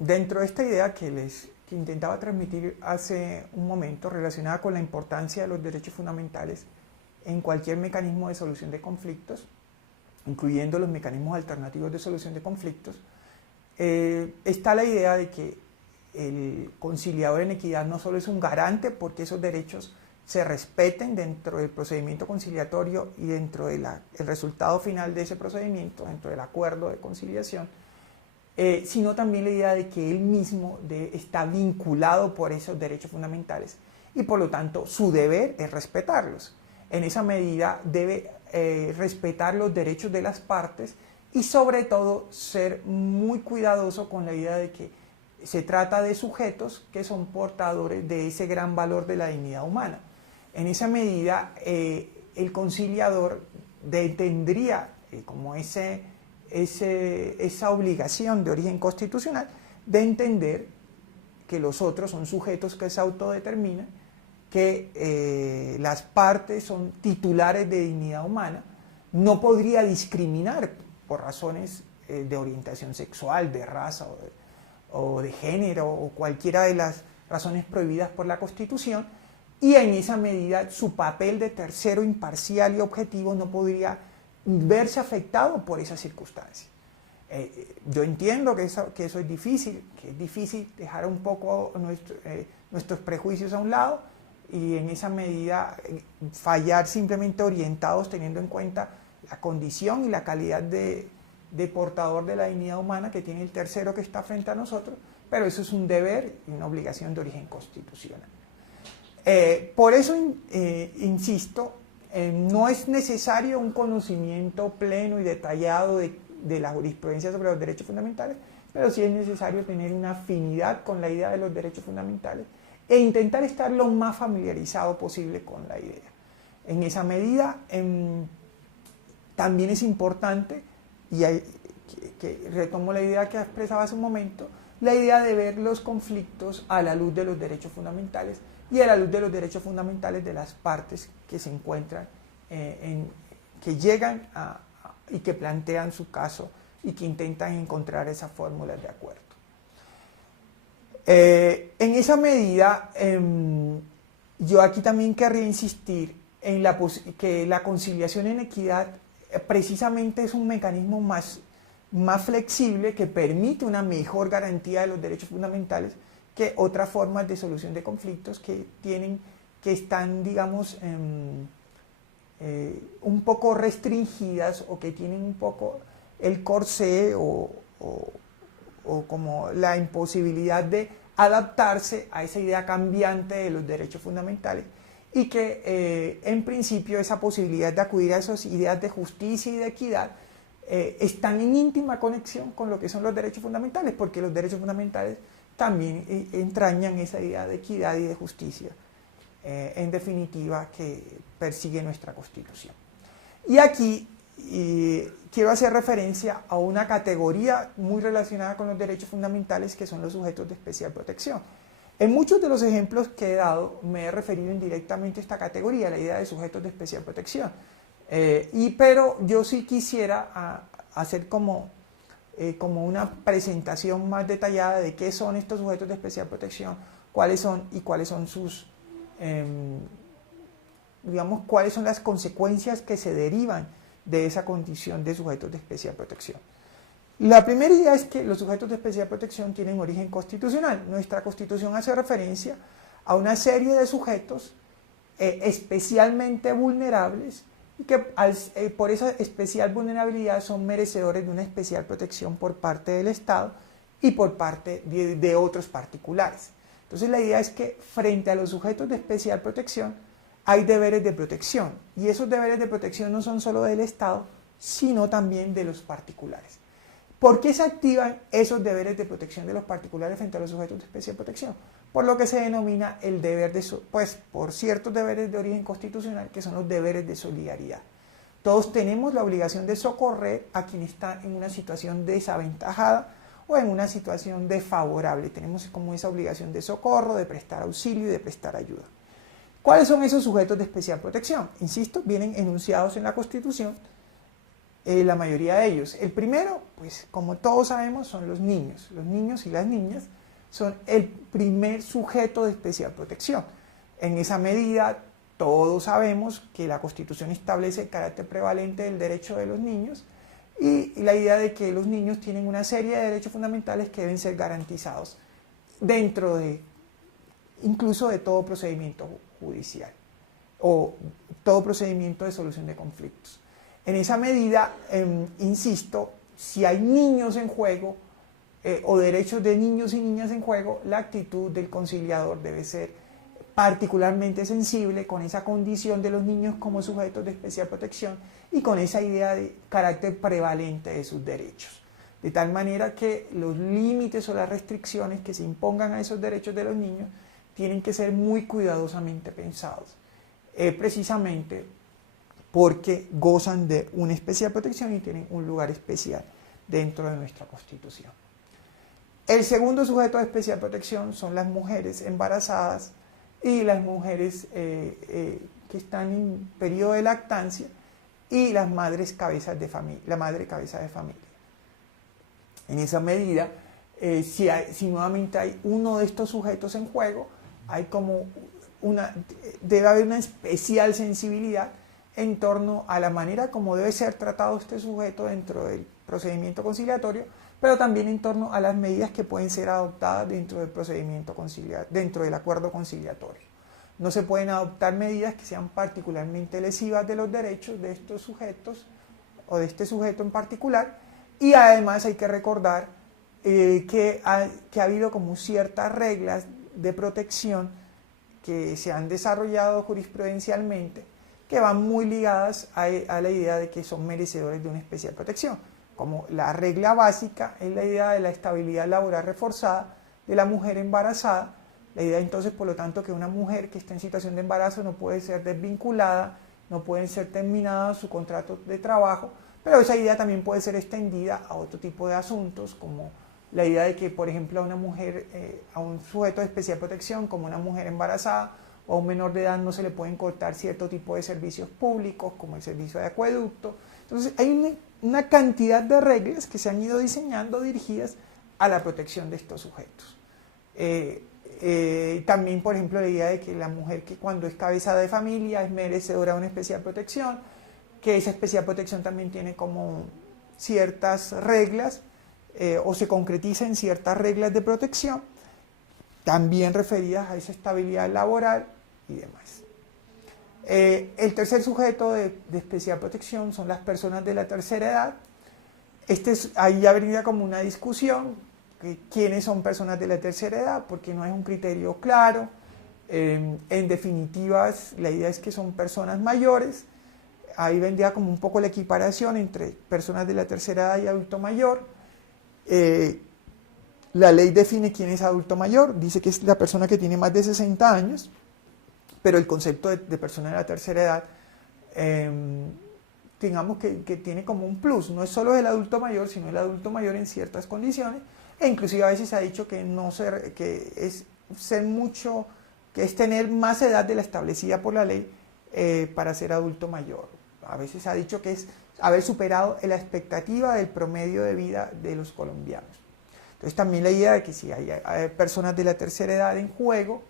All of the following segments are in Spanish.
dentro de esta idea que intentaba transmitir hace un momento, relacionada con la importancia de los derechos fundamentales en cualquier mecanismo de solución de conflictos, incluyendo los mecanismos alternativos de solución de conflictos, está la idea de que el conciliador en equidad no solo es un garante porque esos derechos se respeten dentro del procedimiento conciliatorio y dentro del resultado final de ese procedimiento, dentro del acuerdo de conciliación, sino también la idea de que él mismo está vinculado por esos derechos fundamentales y por lo tanto su deber es respetarlos. En esa medida debe respetar los derechos de las partes y sobre todo ser muy cuidadoso con la idea de que se trata de sujetos que son portadores de ese gran valor de la dignidad humana. En esa medida, el conciliador tendría como esa obligación de origen constitucional de entender que los otros son sujetos que se autodeterminan, que las partes son titulares de dignidad humana, no podría discriminar por razones de orientación sexual, de raza o de género o cualquiera de las razones prohibidas por la Constitución, y en esa medida su papel de tercero imparcial y objetivo no podría verse afectado por esas circunstancias. Yo entiendo que eso es difícil, que es difícil dejar un poco nuestros prejuicios a un lado y en esa medida fallar simplemente orientados teniendo en cuenta la condición y la calidad de portador de la dignidad humana que tiene el tercero que está frente a nosotros, pero eso es un deber y una obligación de origen constitucional. Por eso, insisto, no es necesario un conocimiento pleno y detallado de la jurisprudencia sobre los derechos fundamentales, pero sí es necesario tener una afinidad con la idea de los derechos fundamentales e intentar estar lo más familiarizado posible con la idea. En esa medida, también es importante, y que retomo la idea que expresaba hace un momento, la idea de ver los conflictos a la luz de los derechos fundamentales y a la luz de los derechos fundamentales de las partes que se encuentran, que llegan y que plantean su caso y que intentan encontrar esas fórmulas de acuerdo. En esa medida, yo aquí también querría insistir en que la conciliación en equidad precisamente es un mecanismo más flexible que permite una mejor garantía de los derechos fundamentales que otras formas de solución de conflictos que están, digamos, un poco restringidas o que tienen un poco el corsé o como la imposibilidad de adaptarse a esa idea cambiante de los derechos fundamentales y que en principio esa posibilidad de acudir a esas ideas de justicia y de equidad están en íntima conexión con lo que son los derechos fundamentales, porque los derechos fundamentales también entrañan esa idea de equidad y de justicia, en definitiva, que persigue nuestra Constitución. Y aquí quiero hacer referencia a una categoría muy relacionada con los derechos fundamentales, que son los sujetos de especial protección. En muchos de los ejemplos que he dado me he referido indirectamente a esta categoría, la idea de sujetos de especial protección. Pero yo sí quisiera hacer como una presentación más detallada de qué son estos sujetos de especial protección, cuáles son sus, digamos, cuáles son las consecuencias que se derivan de esa condición de sujetos de especial protección. La primera idea es que los sujetos de especial protección tienen origen constitucional. Nuestra Constitución hace referencia a una serie de sujetos especialmente vulnerables y que por esa especial vulnerabilidad son merecedores de una especial protección por parte del Estado y por parte de otros particulares. Entonces la idea es que frente a los sujetos de especial protección hay deberes de protección, y esos deberes de protección no son solo del Estado, sino también de los particulares. ¿Por qué se activan esos deberes de protección de los particulares frente a los sujetos de especial protección? Por lo que se denomina el deber por ciertos deberes de origen constitucional, que son los deberes de solidaridad. Todos tenemos la obligación de socorrer a quien está en una situación desaventajada o en una situación desfavorable. Tenemos como esa obligación de socorro, de prestar auxilio y de prestar ayuda. ¿Cuáles son esos sujetos de especial protección? Insisto, vienen enunciados en la Constitución la mayoría de ellos. El primero, pues como todos sabemos, son los niños. Los niños y las niñas son el primer sujeto de especial protección. En esa medida, todos sabemos que la Constitución establece el carácter prevalente del derecho de los niños y la idea de que los niños tienen una serie de derechos fundamentales que deben ser garantizados dentro de, incluso de todo procedimiento judicial o todo procedimiento de solución de conflictos. En esa medida, insisto, si hay niños en juego o derechos de niños y niñas en juego, la actitud del conciliador debe ser particularmente sensible con esa condición de los niños como sujetos de especial protección y con esa idea de carácter prevalente de sus derechos. De tal manera que los límites o las restricciones que se impongan a esos derechos de los niños tienen que ser muy cuidadosamente pensados, precisamente porque gozan de una especial protección y tienen un lugar especial dentro de nuestra Constitución. El segundo sujeto de especial protección son las mujeres embarazadas y las mujeres que están en periodo de lactancia y las madres cabezas de familia, la madre cabeza de familia. En esa medida, si nuevamente hay uno de estos sujetos en juego, hay como debe haber una especial sensibilidad en torno a la manera como debe ser tratado este sujeto dentro del procedimiento conciliatorio, pero también en torno a las medidas que pueden ser adoptadas dentro del procedimiento conciliatorio, dentro del acuerdo conciliatorio. No se pueden adoptar medidas que sean particularmente lesivas de los derechos de estos sujetos o de este sujeto en particular, y además hay que recordar que ha habido como ciertas reglas de protección que se han desarrollado jurisprudencialmente que van muy ligadas a la idea de que son merecedores de una especial protección, como la regla básica es la idea de la estabilidad laboral reforzada de la mujer embarazada. La idea entonces, por lo tanto, que una mujer que está en situación de embarazo no puede ser desvinculada, no pueden ser terminados su contrato de trabajo, pero esa idea también puede ser extendida a otro tipo de asuntos, como la idea de que, por ejemplo, a una mujer, a un sujeto de especial protección, como una mujer embarazada o a un menor de edad, no se le pueden cortar cierto tipo de servicios públicos, como el servicio de acueducto. Entonces, hay una cantidad de reglas que se han ido diseñando dirigidas a la protección de estos sujetos. También, por ejemplo, la idea de que la mujer que cuando es cabeza de familia es merecedora de una especial protección, que esa especial protección también tiene como ciertas reglas o se concretiza en ciertas reglas de protección, también referidas a esa estabilidad laboral y demás. El tercer sujeto de especial protección son las personas de la tercera edad. Ahí ya venía como una discusión, quiénes son personas de la tercera edad, porque no es un criterio claro. En definitiva, la idea es que son personas mayores. Ahí vendría como un poco la equiparación entre personas de la tercera edad y adulto mayor. La ley define quién es adulto mayor, dice que es la persona que tiene más de 60 años, pero el concepto de persona de la tercera edad, digamos que tiene como un plus, no es solo el adulto mayor, sino el adulto mayor en ciertas condiciones, e inclusive a veces se ha dicho que es tener más edad de la establecida por la ley para ser adulto mayor. A veces se ha dicho que es haber superado la expectativa del promedio de vida de los colombianos. Entonces también la idea de que si hay personas de la tercera edad en juego,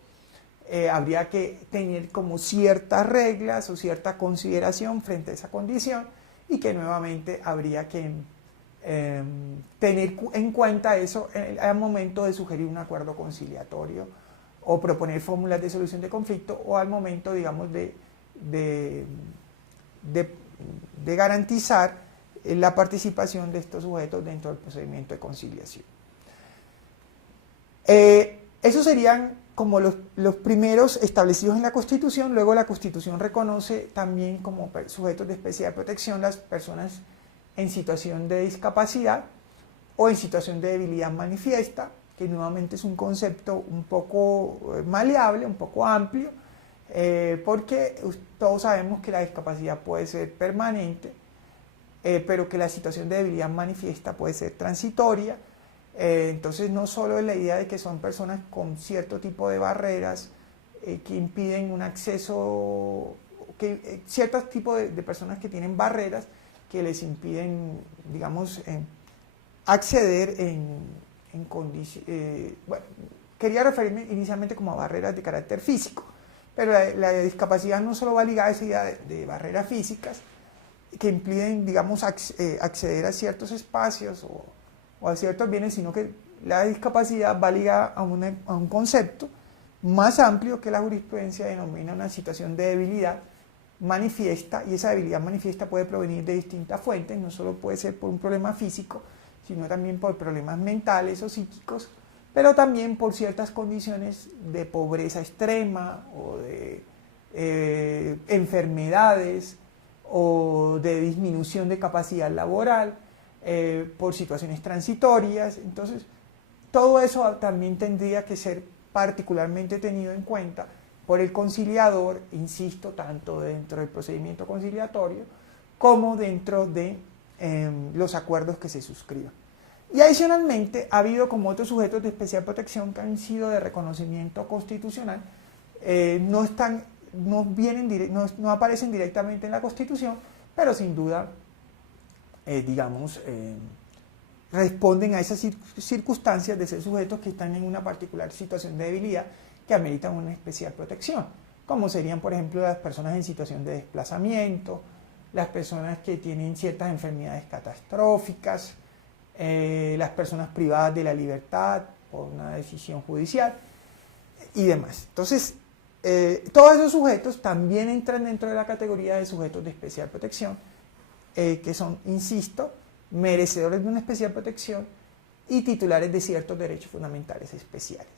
habría que tener como ciertas reglas o cierta consideración frente a esa condición y que nuevamente habría que tener en cuenta eso al momento de sugerir un acuerdo conciliatorio o proponer fórmulas de solución de conflicto o al momento, digamos, de garantizar la participación de estos sujetos dentro del procedimiento de conciliación. Esos serían como los primeros establecidos en la Constitución. Luego la Constitución reconoce también como sujetos de especial protección las personas en situación de discapacidad o en situación de debilidad manifiesta, que nuevamente es un concepto un poco maleable, un poco amplio, porque todos sabemos que la discapacidad puede ser permanente, pero que la situación de debilidad manifiesta puede ser transitoria. Entonces no solo es la idea de que son personas con cierto tipo de barreras que impiden un acceso, ciertos tipos de personas que tienen barreras que les impiden, digamos, acceder en condiciones... bueno, quería referirme inicialmente como a barreras de carácter físico, pero la discapacidad no solo va ligada a esa idea de barreras físicas que impiden, digamos, acceder a ciertos espacios o a ciertos bienes, sino que la discapacidad va ligada a un concepto más amplio que la jurisprudencia denomina una situación de debilidad manifiesta, y esa debilidad manifiesta puede provenir de distintas fuentes, no solo puede ser por un problema físico, sino también por problemas mentales o psíquicos, pero también por ciertas condiciones de pobreza extrema o de enfermedades o de disminución de capacidad laboral, por situaciones transitorias. Entonces, todo eso también tendría que ser particularmente tenido en cuenta por el conciliador, insisto, tanto dentro del procedimiento conciliatorio como dentro de los acuerdos que se suscriban. Y adicionalmente ha habido como otros sujetos de especial protección que han sido de reconocimiento constitucional, no aparecen directamente en la Constitución, pero sin duda, responden a esas circunstancias de ser sujetos que están en una particular situación de debilidad que ameritan una especial protección, como serían, por ejemplo, las personas en situación de desplazamiento, las personas que tienen ciertas enfermedades catastróficas, las personas privadas de la libertad por una decisión judicial y demás. Entonces, todos esos sujetos también entran dentro de la categoría de sujetos de especial protección, que son, insisto, merecedores de una especial protección y titulares de ciertos derechos fundamentales especiales.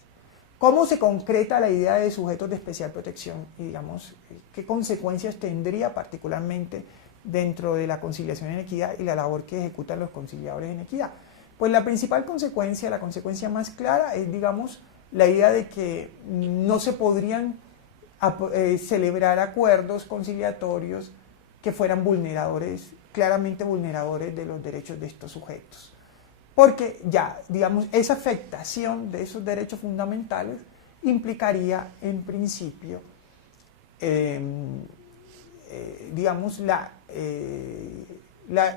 ¿Cómo se concreta la idea de sujetos de especial protección? Y digamos, ¿qué consecuencias tendría particularmente dentro de la conciliación en equidad y la labor que ejecutan los conciliadores en equidad? Pues la principal consecuencia, la consecuencia más clara es, digamos, la idea de que no se podrían celebrar acuerdos conciliatorios que fueran claramente vulneradores de los derechos de estos sujetos. Porque ya, digamos, esa afectación de esos derechos fundamentales implicaría, en principio, digamos, la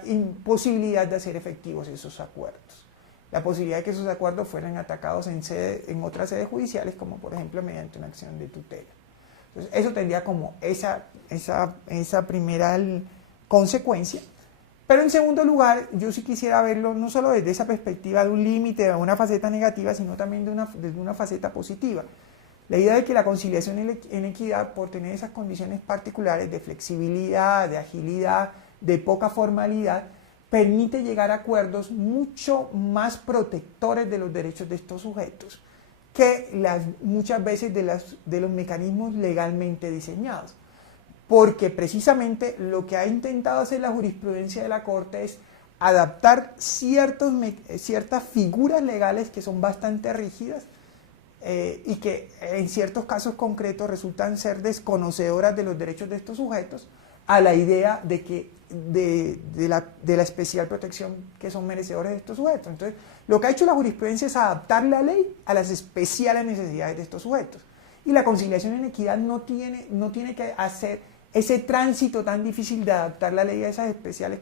imposibilidad de hacer efectivos esos acuerdos. La posibilidad de que esos acuerdos fueran atacados en otras sedes judiciales, como por ejemplo mediante una acción de tutela. Entonces, eso tendría como esa primera consecuencia. Pero en segundo lugar, yo sí quisiera verlo no solo desde esa perspectiva de un límite, de una faceta negativa, sino también desde una faceta positiva. La idea de que la conciliación en equidad, por tener esas condiciones particulares de flexibilidad, de agilidad, de poca formalidad, permite llegar a acuerdos mucho más protectores de los derechos de estos sujetos que muchas veces de los mecanismos legalmente diseñados. Porque precisamente lo que ha intentado hacer la jurisprudencia de la Corte es adaptar ciertas figuras legales que son bastante rígidas y que en ciertos casos concretos resultan ser desconocedoras de los derechos de estos sujetos a la idea de la especial protección que son merecedores de estos sujetos. Entonces, lo que ha hecho la jurisprudencia es adaptar la ley a las especiales necesidades de estos sujetos. Y la conciliación en equidad no tiene que hacer ese tránsito tan difícil de adaptar la ley a esas especiales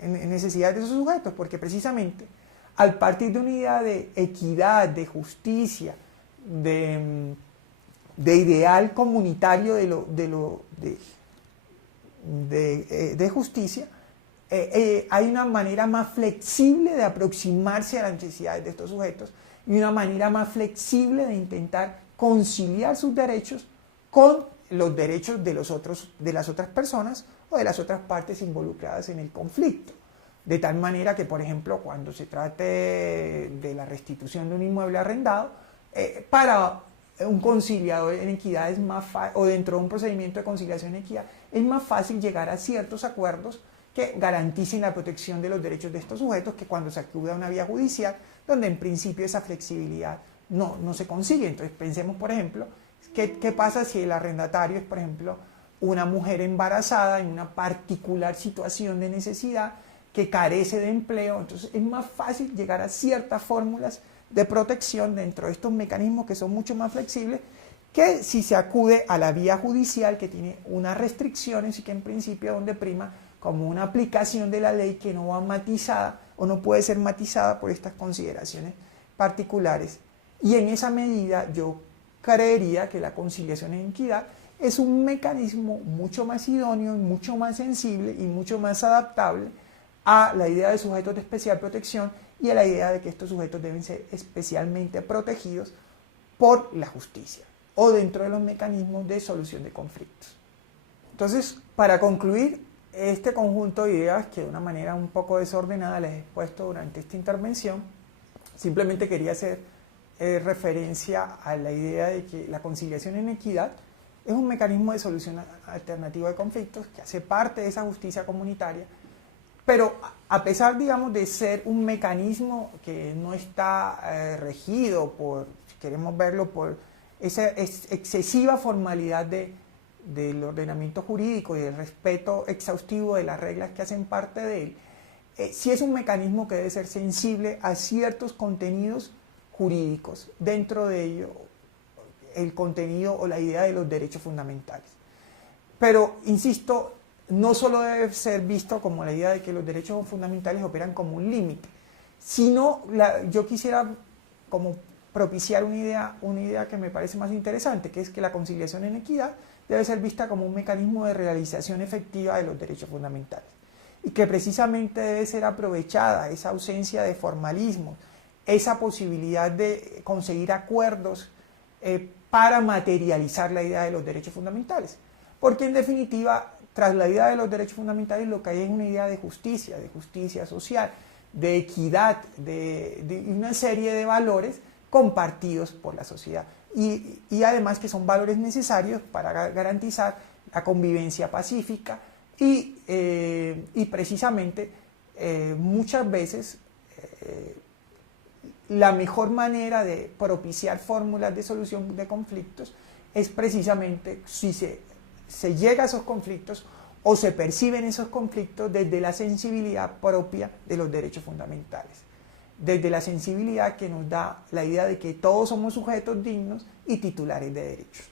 necesidades de esos sujetos, porque precisamente al partir de una idea de equidad, de justicia, de ideal comunitario de justicia, hay una manera más flexible de aproximarse a las necesidades de estos sujetos y una manera más flexible de intentar conciliar sus derechos con los derechos de las otras personas o de las otras partes involucradas en el conflicto. De tal manera que, por ejemplo, cuando se trate de la restitución de un inmueble arrendado, para un conciliador en equidad es más fácil, o dentro de un procedimiento de conciliación en equidad, es más fácil llegar a ciertos acuerdos que garanticen la protección de los derechos de estos sujetos que cuando se acude a una vía judicial, donde en principio esa flexibilidad no se consigue. Entonces pensemos, por ejemplo, ¿qué pasa si el arrendatario es, por ejemplo, una mujer embarazada en una particular situación de necesidad que carece de empleo? Entonces es más fácil llegar a ciertas fórmulas de protección dentro de estos mecanismos que son mucho más flexibles que si se acude a la vía judicial, que tiene unas restricciones y que en principio donde prima, como una aplicación de la ley que no va matizada o no puede ser matizada por estas consideraciones particulares. Y en esa medida yo creería que la conciliación en equidad es un mecanismo mucho más idóneo, mucho más sensible y mucho más adaptable a la idea de sujetos de especial protección y a la idea de que estos sujetos deben ser especialmente protegidos por la justicia o dentro de los mecanismos de solución de conflictos. Entonces, para concluir, este conjunto de ideas que de una manera un poco desordenada les he expuesto durante esta intervención, simplemente quería hacer referencia a la idea de que la conciliación en equidad es un mecanismo de solución alternativa de conflictos que hace parte de esa justicia comunitaria, pero a pesar, digamos, de ser un mecanismo que no está regido por, si queremos verlo, por esa excesiva formalidad del ordenamiento jurídico y del respeto exhaustivo de las reglas que hacen parte de él, sí es un mecanismo que debe ser sensible a ciertos contenidos jurídicos, dentro de ello el contenido o la idea de los derechos fundamentales. Pero, insisto, no solo debe ser visto como la idea de que los derechos fundamentales operan como un límite, sino yo quisiera como propiciar una idea que me parece más interesante, que es que la conciliación en equidad debe ser vista como un mecanismo de realización efectiva de los derechos fundamentales y que precisamente debe ser aprovechada esa ausencia de formalismo, esa posibilidad de conseguir acuerdos para materializar la idea de los derechos fundamentales. Porque en definitiva, tras la idea de los derechos fundamentales, lo que hay es una idea de justicia social, de equidad, de una serie de valores compartidos por la sociedad. Y además que son valores necesarios para garantizar la convivencia pacífica y precisamente muchas veces la mejor manera de propiciar fórmulas de solución de conflictos es precisamente si se llega a esos conflictos o se perciben esos conflictos desde la sensibilidad propia de los derechos fundamentales, desde la sensibilidad que nos da la idea de que todos somos sujetos dignos y titulares de derechos.